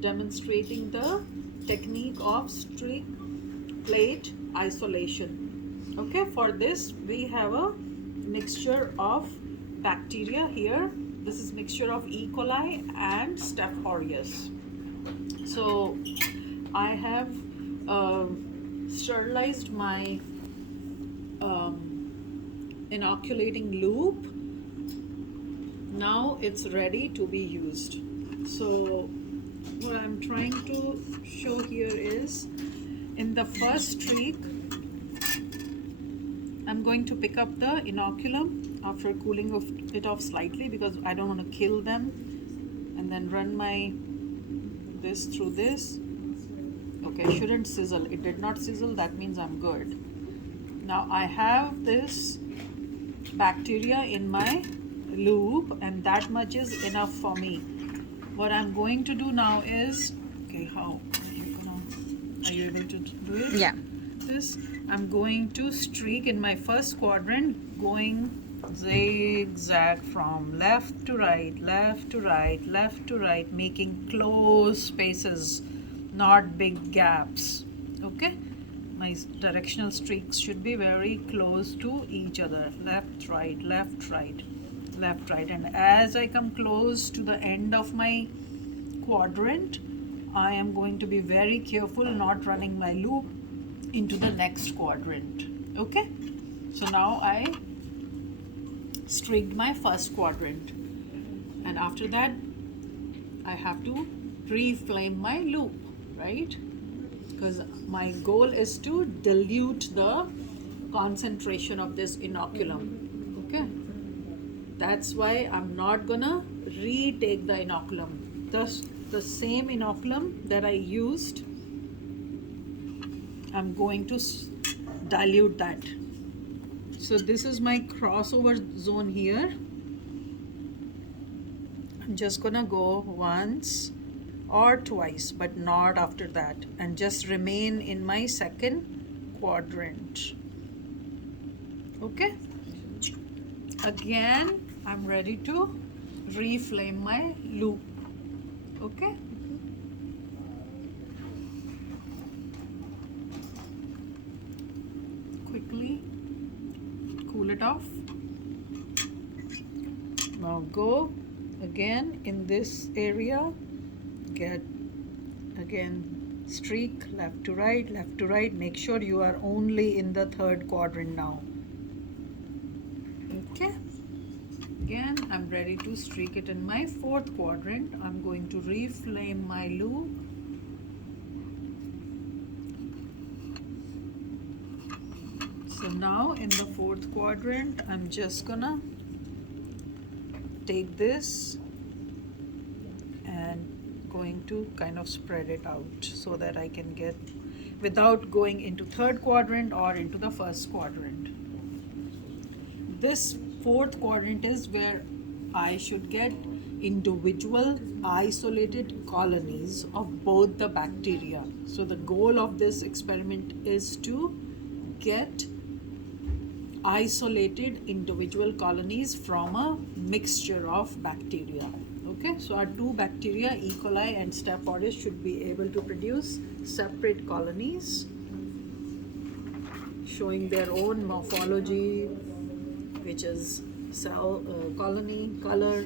demonstrating the technique of streak plate isolation. Okay, for this we have a mixture of bacteria here. This is mixture of E. coli and Staph aureus. So I have sterilized my inoculating loop. Now it's ready to be used. So what I'm trying to show here is, in the first streak I'm going to pick up the inoculum after cooling it off slightly, because I don't want to kill them, and then run my this through this. Okay, shouldn't sizzle. It did not sizzle, that means I'm good. Now I have this bacteria in my loop, and that much is enough for me. What I'm going to do now is, okay, how are you able to do it? Yeah. This, I'm going to streak in my first quadrant, going zigzag from left to right, left to right, left to right, making close spaces, not big gaps. Okay, my directional streaks should be very close to each other, left, right, left, right, left, right. And as I come close to the end of my quadrant, I am going to be very careful not running my loop into the next quadrant. Okay, so now I streaked my first quadrant, and after that I have to reflame my loop, right? Because my goal is to dilute the concentration of this inoculum. Okay, that's why I'm not gonna retake the inoculum. Thus, the same inoculum that I used, I'm going to dilute that. So this is my crossover zone here. I'm just gonna go once or twice, but not after that, and just remain in my second quadrant. Okay, again I'm ready to reflame my loop. Okay, quickly cool it off. Now go again in this area, get again streak left to right, left to right. Make sure you are only in the third quadrant now. Okay, again I'm ready to streak it in my fourth quadrant. I'm going to reflame my loop. So now in the fourth quadrant, I'm just gonna take this and going to kind of spread it out so that I can get, without going into third quadrant or into the first quadrant. This fourth quadrant is where I should get individual isolated colonies of both the bacteria. So the goal of this experiment is to get isolated individual colonies from a mixture of bacteria. Okay, so our two bacteria, E. coli and Staph aureus, should be able to produce separate colonies showing their own morphology, which is cell, colony, color,